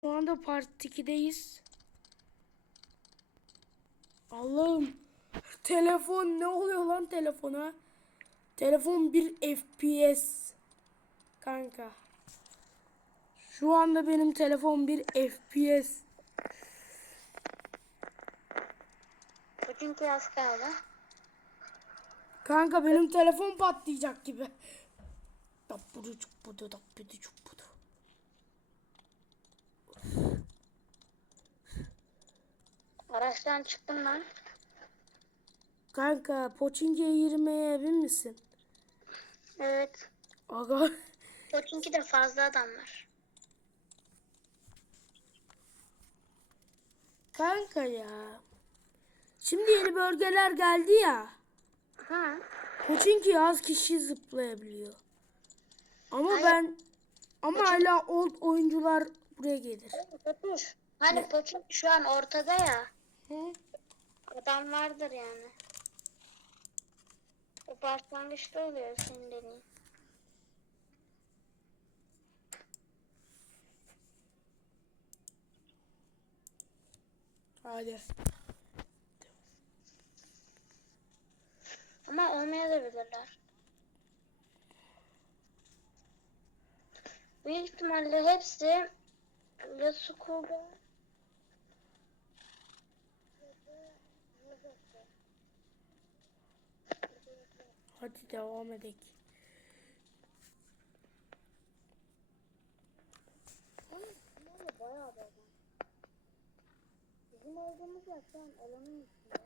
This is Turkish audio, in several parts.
Şu anda part 2'deyiz. Allah'ım. Telefon ne oluyor lan telefona? Telefon bir FPS. Kanka. Şu anda benim telefon bir FPS. Bugünkü yaz kaldı. Kanka benim telefon patlayacak gibi. Dabbudu cubbudu dabbudu cubbudu. Araçtan çıktım ben. Kanka Pochinki'ye girmeye emin misin? Evet. Aga. Çünkü de fazla adam var. Kanka ya. Şimdi yeni bölgeler geldi ya. Ha. Pochinki az kişi zıplayabiliyor. Ama Hayır. ben ama hala old oyuncular buraya gelir. Hani Poçin şu an ortada ya. Hı? Adam vardır yani. O başlangıçta oluyor senin dediğin. Hadi. Ama olmayabilirler. Büyük ihtimalle hepsi Yasuko'da Hadi devam edelim. bayağı. Bizim olduğumuz yer şu an alanın içinde.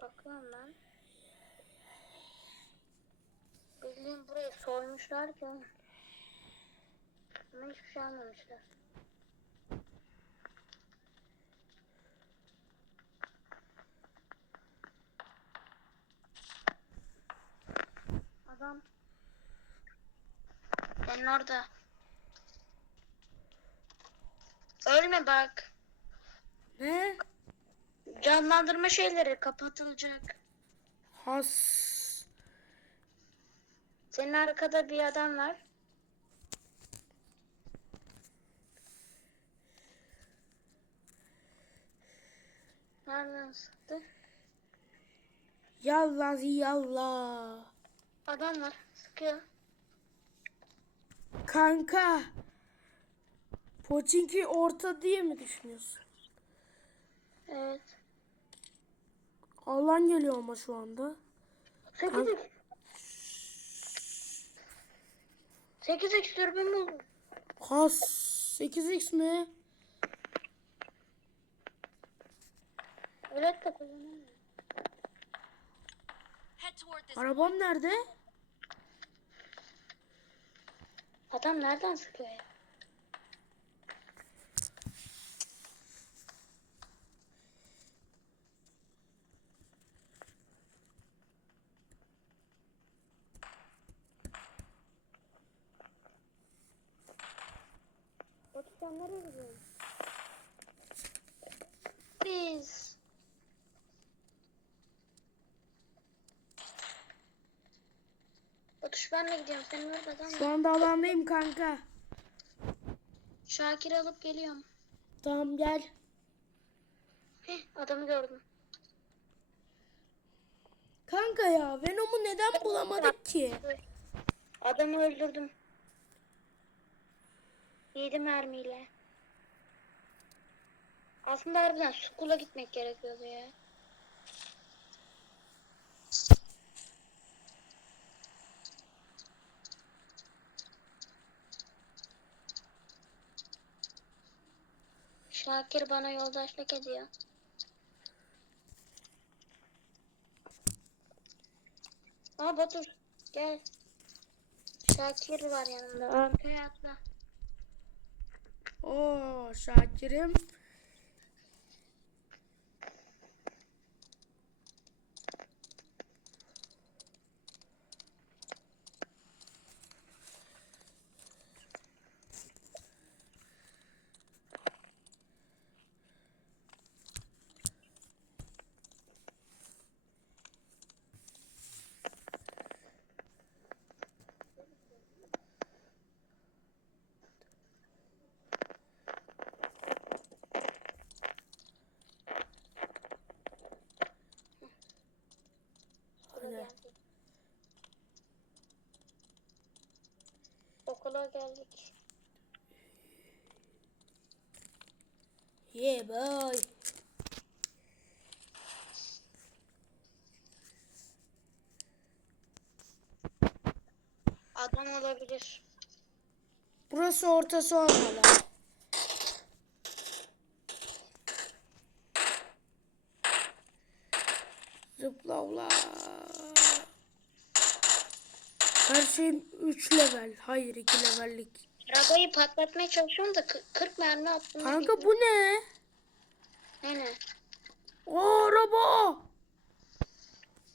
Bakıyorum ben. Bildiğin burayı soymuşlar ki. Ama hiçbir şey almamışlar. Adam. Senin orada. Ölme bak. Ne? Canlandırma şeyleri kapatılacak. Has. Senin arkada bir adam var. Nereden sıktı? Yallah yallah. Adam var. Sıkıyor. Kanka. Pochinki orta diye mi düşünüyorsun? Evet. Alan geliyor ama şu anda. 8x. 8x dürbün buldum. Has 8x mi? Evet de kullanamıyorum. Arabam nerede? Adam nereden sıkıyor ya? Nereye gidiyorsun? Biz. Batu ben de gidiyorum. Senin orada adam Şu anda alandayım kanka. Şakir alıp geliyorum. Tamam gel. Heh, adamı gördüm. Kanka ya Venom'u neden bulamadık ki? Adamı öldürdüm. Yedi mermiyle. Aslında harbiden Sukula gitmek gerekiyordu ya. Şakir bana yoldaşlık ediyor. Aa Batur gel. Şakir var yanımda. Arkaya atla. Oo Şakir'im. Okula geldik. Yeah boy. Adam olabilir. Burası ortası olmalı. Her şeyim 3 level. Hayır 2 levellik. Arabayı patlatmaya çalışıyorum da kı- 40 mermi attım. Kanka bu ne? Ne ne? O araba.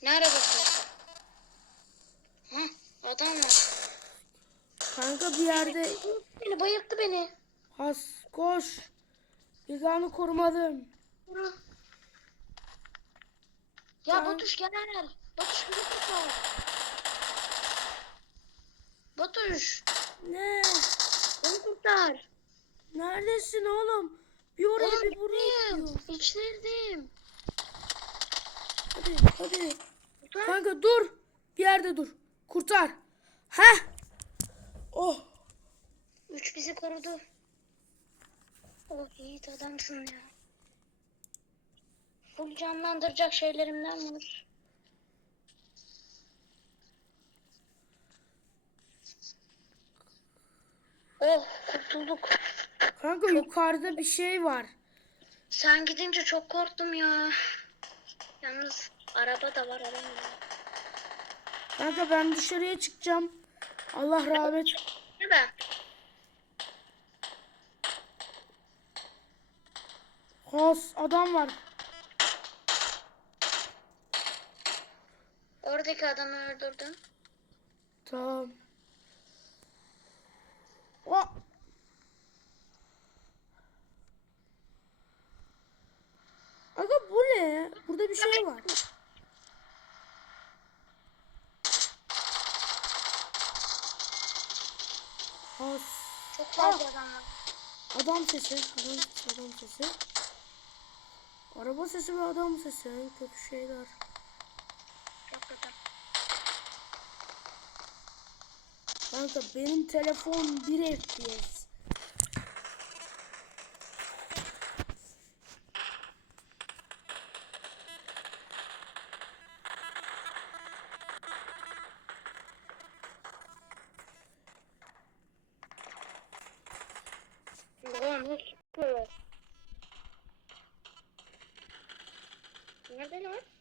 Ne arabası? Hah adam var. Kanka bir yerde Beni bayılttı beni. has koş. Bilganı korumadım. Ya Batuş gel. Batuş kurtar. Batuş Ne? beni kurtar. Neredesin oğlum? Bir oraya Oğlum bir buraya gidiyor. İçlerdeyim. Hadi hadi. Kurtar. Kanka dur. Bir yerde dur. Kurtar. Heh. Oh. Üç bizi korudu. Oh Yiğit adamsın ya. Full canlandıracak şeylerimden var. Oh kurtulduk. Kanka yukarıda bir şey var. Sen gidince çok korktum ya. Yalnız araba da var adam ya. Kanka ben dışarıya çıkacağım. Allah rahmet. Ne ben? Has adam var. Oradaki adamı öldürdüm. Tamam. O. Aga bu ne? Burada bir şey var. Has. Çok fazla adam var. Adam sesi, adam sesi, adam sesi. Araba sesi ve adam sesi. En kötü şeyler. Çok kötü. Kanka benim telefon 1 FPS. Nerede lan?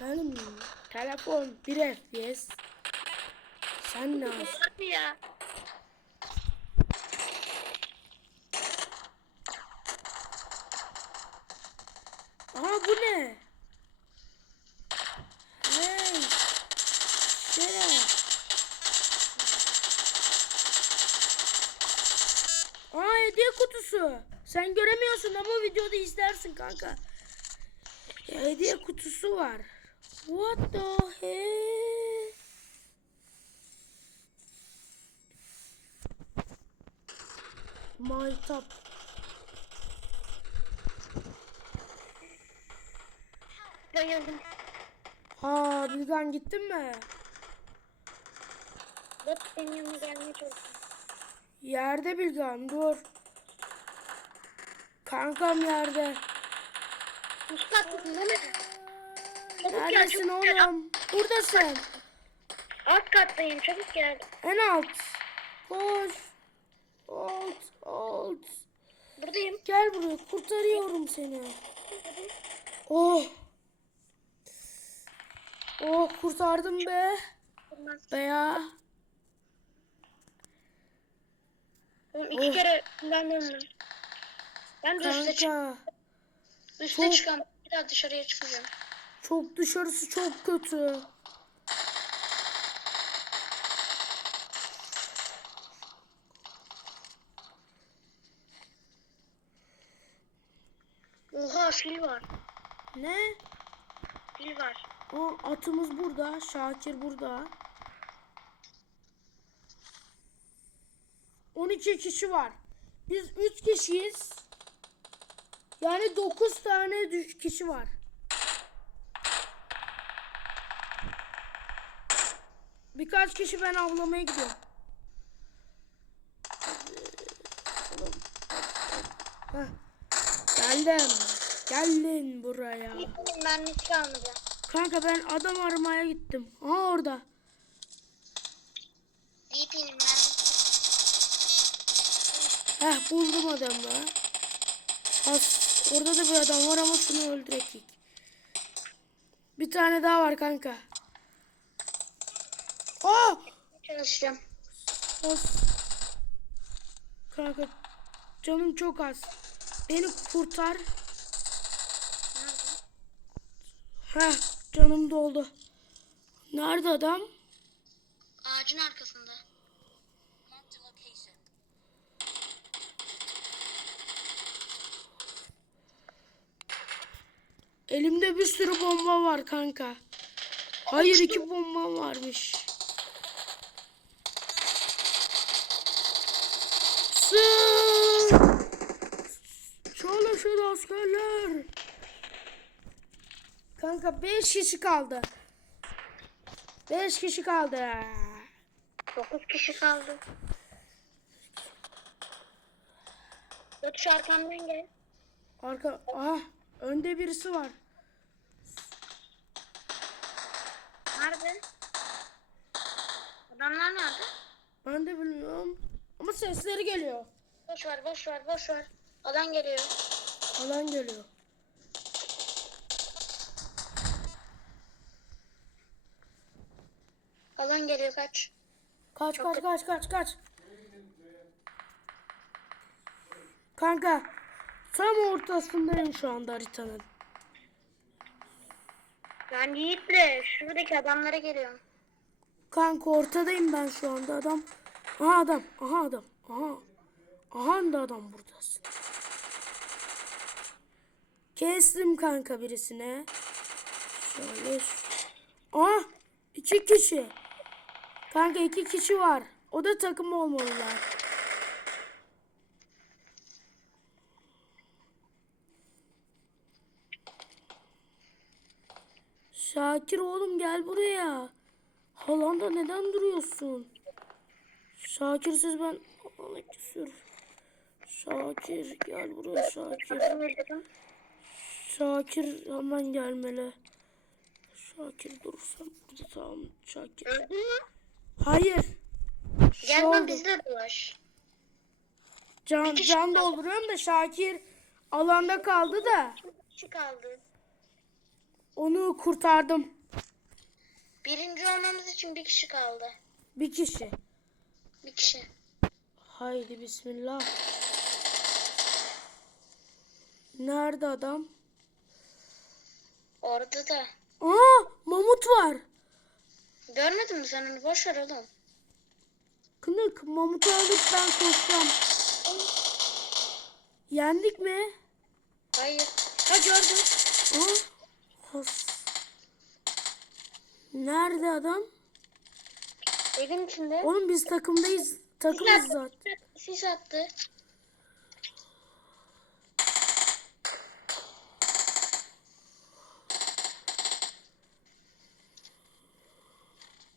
Benim telefon 1 FPS. Sen ne yapıyorsun? Ya. Aha bu ne? Hey. Şeref. Aa hediye kutusu. Sen göremiyorsun ama videoda izlersin kanka. Ya, hediye kutusu var. What the heck? My top. Bayıldım. Aa Bilgan gittin mi? Bak senin yanına gelmeye çalışıyorum. Yerde Bilgan dur. Kankam yerde. Kattasın değil mi? Çabuk gel, Neredesin gel. oğlum? Buradasın. Alt kattayım çabuk gel. En alt. Koş. Alt, alt. Buradayım. Gel buraya. Kurtarıyorum seni. Oh. Oh kurtardım be. Be ya. Oğlum iki Oh. kere kullandım bunu. Ben de üste, çık Kanka. üste. Bir daha dışarıya çıkacağım. Çok dışarısı çok kötü. Oha fil var. Ne? Fil var. Aa, atımız burada. Şakir burada. 12 kişi var. Biz 3 kişiyiz. Yani 9 tane kişi var. Birkaç kişi ben avlamaya gidiyorum. Heh. Geldim. Gelin buraya. Benim mermisi kalmadı. Kanka ben adam aramaya gittim. Aha orada. DP'nin mermisi. Heh buldum adamı. As, orada da bir adam var ama şunu öldürecek. Bir tane daha var kanka. Aa! Çalışacağım. As. Kanka canım çok az. Beni kurtar. Heh canım doldu. Nerede adam? Ağacın arkasında. Elimde bir sürü bomba var kanka. Hayır iki bomba varmış. Sır! Çalışın askerler. Kanka 5 kişi kaldı. 5 kişi kaldı. 9 kişi kaldı. Batu şu arkamdan gel. Arka ah önde birisi var. Nerede? Adamlar nerede? Ben de bilmiyorum. Ama sesleri geliyor. Boş ver, boş ver, boş ver. Alan geliyor. Alan geliyor. Alan geliyor kaç. Kaç kaç kaç kaç kaç. Kanka tam ortasındayım şu anda haritanın. Ben Yiğit'le şuradaki adamlara geliyorum. Kanka ortadayım ben şu anda adam. Aha adam. Aha adam. Aha. Aha da adam buradasın. Kestim kanka birisine. Şöyle. Aha iki kişi. Kanka iki kişi var. O da takım olmalılar. Şakir oğlum gel buraya. Halanda neden duruyorsun? Şakirsiz ben Allah'ına küsür. Şakir gel buraya Şakir. Şakir hemen gelmeli. Şakir durursam burada tamam Şakir. Öldün mü? Hayır. Gel Şu lan oldu. bizle dolaş. Can, kişi can kaldı. dolduruyorum da Şakir alanda kaldı da Kişi kaldı. onu kurtardım. Birinci olmamız için bir kişi kaldı. Bir kişi. Bir kişi. Haydi bismillah. Nerede adam? Orada da. Aa mamut var. Görmedin mi sen onu? Boş ver oğlum. Kınık mamutu alıp ben koşacağım. Yendik mi? Hayır. Ha gördüm. Aa, has. Nerede adam? Evin içinde. Oğlum biz takımdayız. Takımız zaten. Sis attı.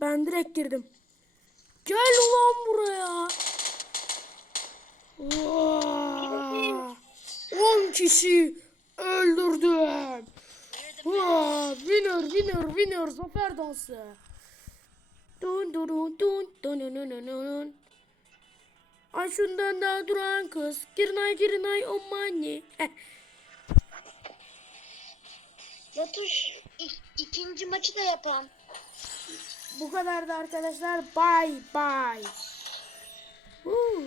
Ben direkt girdim. Gel ulan buraya. Vaa! 10 kişi öldürdüm. Vaa! Winner winner winner zafer dansı. Dun dun dun dun dun dun dun. Ay şundan daha duran kız. Girinay girinay oh, o mani. Batuş ikinci maçı da yapalım. Bu kadar da arkadaşlar. Bye bye. Woo.